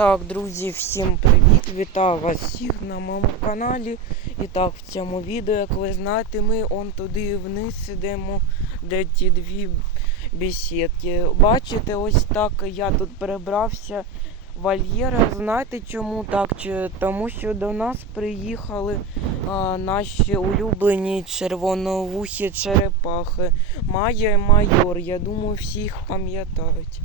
Так, друзі, всім привіт! Вітаю вас всіх на моєму каналі. І так, в цьому відео, як ви знаєте, ми он туди вниз ідемо, де ті дві бесідки. Бачите, ось так я тут перебрався в вольєр. Знаєте чому так? Тому що до нас приїхали а, наші улюблені червоновухі черепахи. Майя і майор. Я думаю, всі їх пам'ятають.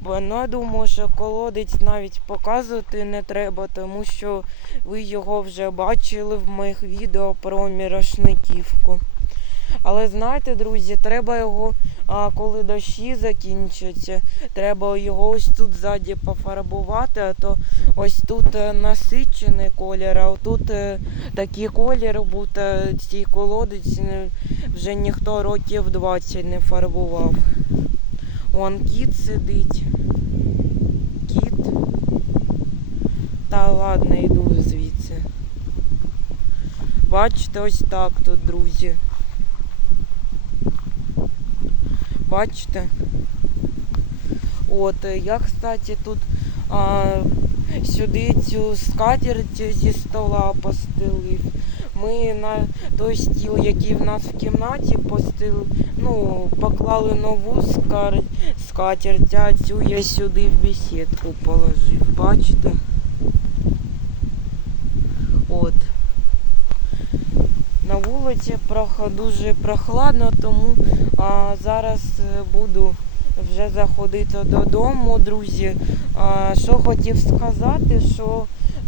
Бо я думаю, що колодець навіть показувати не треба, тому що ви його вже бачили в моїх відео про мірошниківку. Але знаєте, друзі, треба його, а, коли дощі закінчаться, треба його ось тут ззаді пофарбувати, а то ось тут е, насичений колір, а тут е, такий колір, будто цей колодець е, вже ніхто років 20 не фарбував. Вон кіт сидить. Кіт. Та ладно, йду звідси. Бачите, ось так тут, друзі. Бачите? От, е, я, кстати, тут а, сюди цю скатерть зі стола постелив. Ми на той стіл, який в нас в кімнаті постелив, ну, поклали нову скар... скатерть, а цю я сюди в бесідку положив. Бачите? От. На вулиці дуже прохладно, тому а, зараз е, буду вже заходити додому, друзі. А, що хотів сказати, що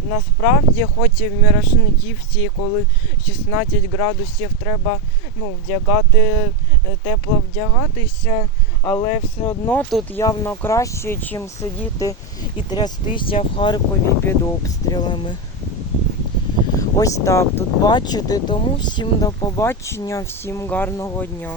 насправді, хоч і в Мірошниківці, коли 16 градусів треба ну, вдягати, е, тепло вдягатися, але все одно тут явно краще, ніж сидіти і трястися в Харкові під обстрілами. Ось так тут бачите, тому всім до побачення, всім гарного дня.